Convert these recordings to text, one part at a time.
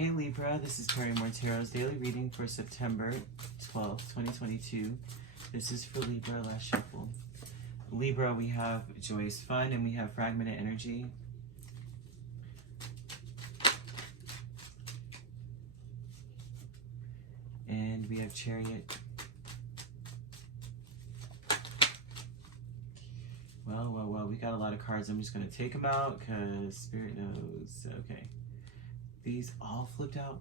Hey Libra, this is Perrymore Tarot's daily reading for September 12th, 2022. This is for Libra, last shuffle. Libra, we have joyous fun and we have fragmented energy. And we have chariot. Well, we got a lot of cards. I'm just going to take them out because Spirit knows. Okay. These all flipped out?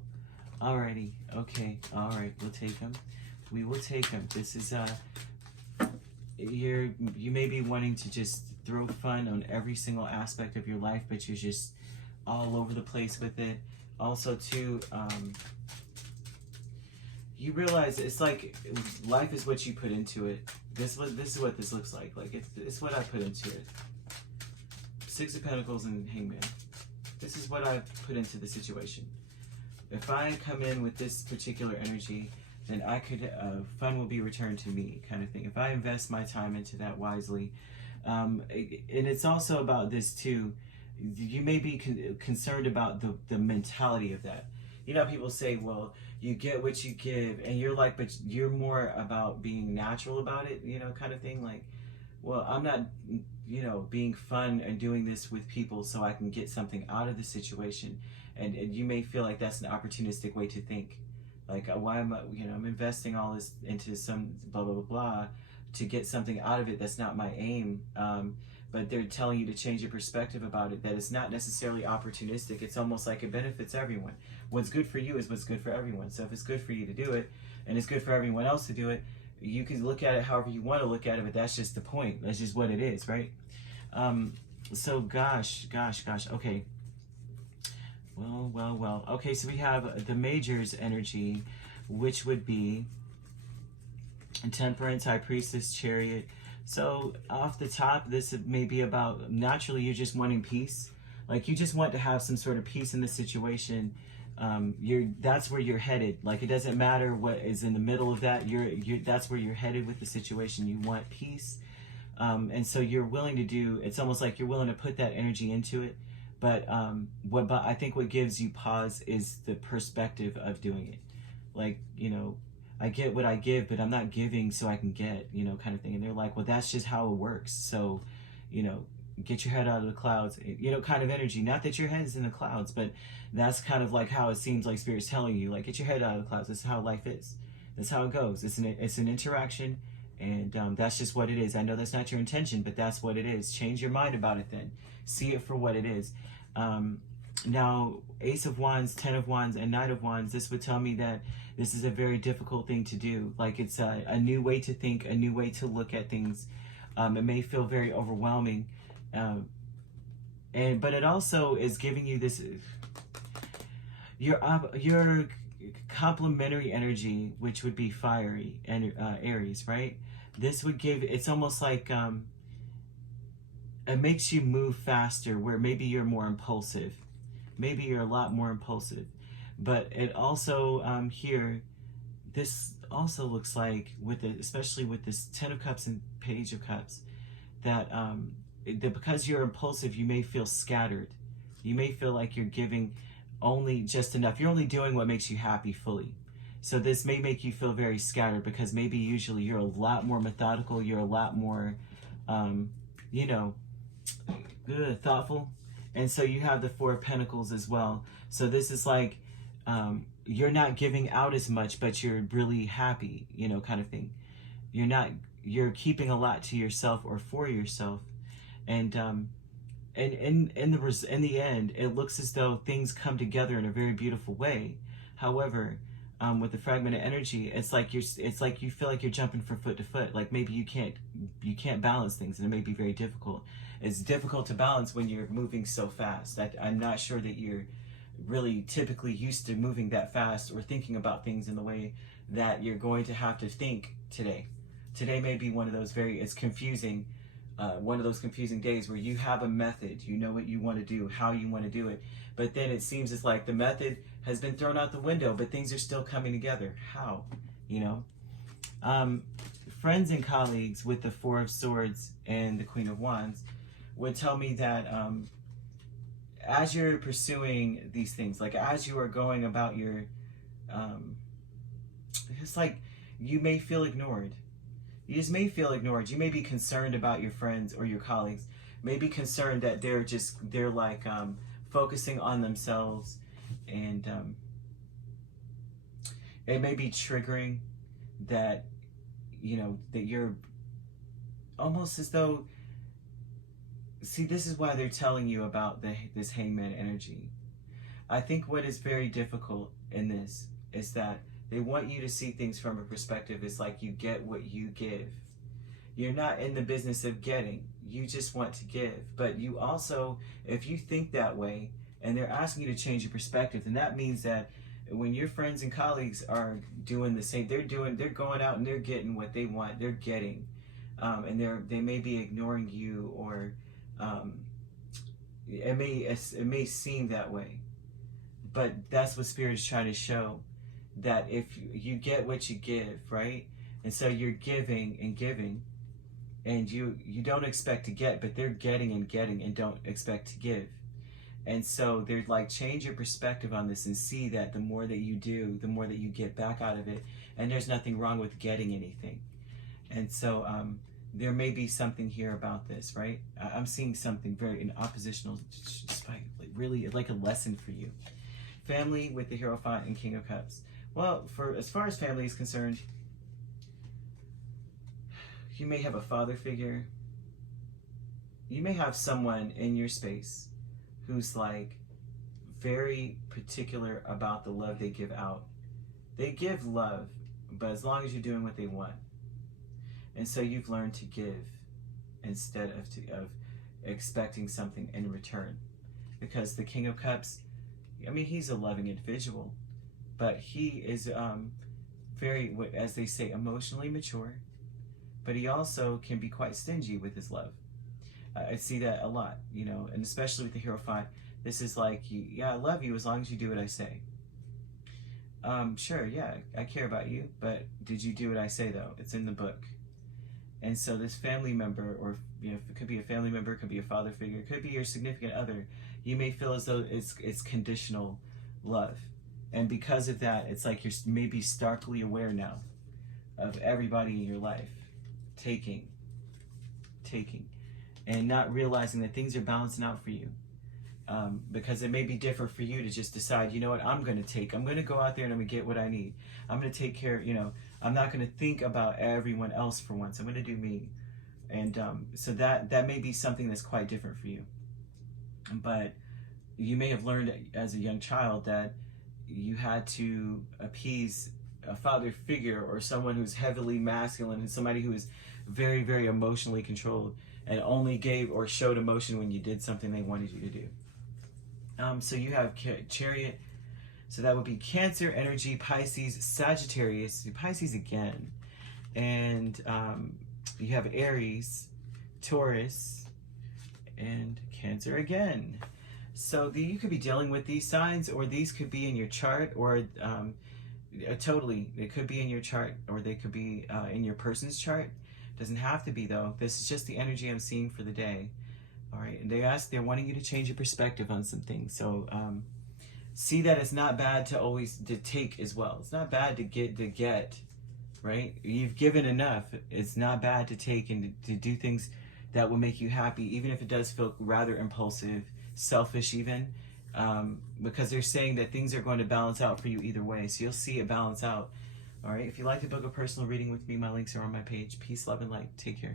Alrighty. Okay. Alright. We'll take them. We will take them. This is, you may be wanting to just throw fun on every single aspect of your life, but you're just all over the place with it. Also, too, you realize it's like life is what you put into it. This is what this looks like. Like it's what I put into it. Six of Pentacles and Hangman. This is what I put into the situation. If I come in with this particular energy, then I could fun will be returned to me, kind of thing. If I invest my time into that wisely, and it's also about this too. You may be concerned about the mentality of that. You know, people say, well, you get what you give, and you're like, but you're more about being natural about it, you know, kind of thing. Like, well, I'm not, you know, being fun and doing this with people so I can get something out of the situation. And you may feel like that's an opportunistic way to think. Like, why am I, you know, I'm investing all this into some blah, blah, blah, blah to get something out of it. That's not my aim. But they're telling you to change your perspective about it, that it's not necessarily opportunistic. It's almost like it benefits everyone. What's good for you is what's good for everyone. So if it's good for you to do it, and it's good for everyone else to do it, you can look at it however you want to look at it, but that's just the point. That's just what it is, right? So gosh, okay. Well. Okay, so we have the Major's energy, which would be Temperance, High Priestess, Chariot. So off the top, this may be about, naturally, you're just wanting peace. Like, you just want to have some sort of peace in the situation. That's where you're headed. Like, it doesn't matter what is in the middle of that. That's where you're headed with the situation. You want peace. And so you're willing to do, it's almost like you're willing to put that energy into it. But but I think what gives you pause is the perspective of doing it. Like, you know, I get what I give, but I'm not giving so I can get, you know, kind of thing. And they're like, well, that's just how it works. So, you know, get your head out of the clouds, you know, kind of energy. Not that your head is in the clouds, but that's kind of like how it seems like Spirit's telling you, like, get your head out of the clouds. This is how life is. That's how it goes. It's an interaction, and that's just what it is. I know that's not your intention, but that's what it is. Change your mind about it then. See it for what it is. Now, Ace of Wands, Ten of Wands, and Knight of Wands, this would tell me that this is a very difficult thing to do. Like, it's a new way to think, a new way to look at things. It may feel very overwhelming. But it also is giving you this, your complementary energy, which would be fiery, and Aries, right? This would give, it's almost like, it makes you move faster, where maybe you're more impulsive. Maybe you're a lot more impulsive. But it also, here, this also looks like, especially with this Ten of Cups and Page of Cups, that because you're impulsive, you may feel scattered. You may feel like you're giving only just enough. You're only doing what makes you happy fully. So this may make you feel very scattered, because maybe usually you're a lot more methodical. You're a lot more, you know, thoughtful. And so you have the Four of Pentacles as well. So this is like, you're not giving out as much, but you're really happy, you know, kind of thing. You're keeping a lot to yourself or for yourself. And in the end, it looks as though things come together in a very beautiful way. However, with the fragmented energy, it's like you feel like you're jumping from foot to foot. Like, maybe you can't balance things, and it may be very difficult. It's difficult to balance when you're moving so fast. I'm not sure that you're really typically used to moving that fast or thinking about things in the way that you're going to have to think today. Today may be one of those it's confusing, one of those confusing days where you have a method, you know what you want to do, how you want to do it, but then it seems it's like the method has been thrown out the window, but things are still coming together. How? You know? Friends and colleagues with the Four of Swords and the Queen of Wands would tell me that as you're pursuing these things, like as you are going about your, it's like you may feel ignored. You just may feel ignored. You may be concerned about your friends or your colleagues. May be concerned that they're like focusing on themselves, and it may be triggering that, you know, that you're almost as though, see, this is why they're telling you about this hangman energy. I think what is very difficult in this is that they want you to see things from a perspective. It's like you get what you give. You're not in the business of getting. You just want to give. But you also, if you think that way, and they're asking you to change your perspective, then that means that when your friends and colleagues are doing the same, they're going out and they're getting what they want. They're getting, and they may be ignoring you, or it may seem that way. But that's what Spirit is trying to show. That if you get what you give, right? And so you're giving and giving, and you don't expect to get, but they're getting and don't expect to give. And so they're like, change your perspective on this and see that the more that you do, the more that you get back out of it. And there's nothing wrong with getting anything. And so there may be something here about this, right? I'm seeing something very in oppositional, just like really like a lesson for you. Family with the Hierophant and King of Cups. Well, for as far as family is concerned, you may have a father figure. You may have someone in your space who's like very particular about the love they give out. They give love, but as long as you're doing what they want. And so you've learned to give instead of expecting something in return. Because the King of Cups, I mean, he's a loving individual, but he is very, as they say, emotionally mature, but he also can be quite stingy with his love. I see that a lot, you know, and especially with the Hierophant. This is like, yeah, I love you as long as you do what I say. Sure, yeah, I care about you, but did you do what I say, though? It's in the book. And so this family member, or you know, it could be a family member, it could be a father figure, it could be your significant other. You may feel as though it's conditional love. And because of that, it's like you're maybe starkly aware now of everybody in your life taking, and not realizing that things are balancing out for you. Because it may be different for you to just decide, you know what, I'm going to take. I'm going to go out there and I'm going to get what I need. I'm going to take care, you know, I'm not going to think about everyone else for once. I'm going to do me. And so that may be something that's quite different for you. But you may have learned as a young child that you had to appease a father figure or someone who's heavily masculine, and somebody who is very, very emotionally controlled and only gave or showed emotion when you did something they wanted you to do. So you have Chariot. So that would be Cancer energy, Pisces, Sagittarius, Pisces again. And you have Aries, Taurus, and Cancer again. So you could be dealing with these signs, or these could be in your chart, or totally, they could be in your chart, or they could be in your person's chart. Doesn't have to be, though. This is just the energy I'm seeing for the day. All right, and they're wanting you to change your perspective on some things. So see that it's not bad to take as well. It's not bad to get, right? You've given enough. It's not bad to take and to do things that will make you happy, even if it does feel rather impulsive, selfish even, because they're saying that things are going to balance out for you either way. So you'll see it balance out. All right, if you'd like to book a personal reading with me, my links are on my page. Peace, love, and light. Take care.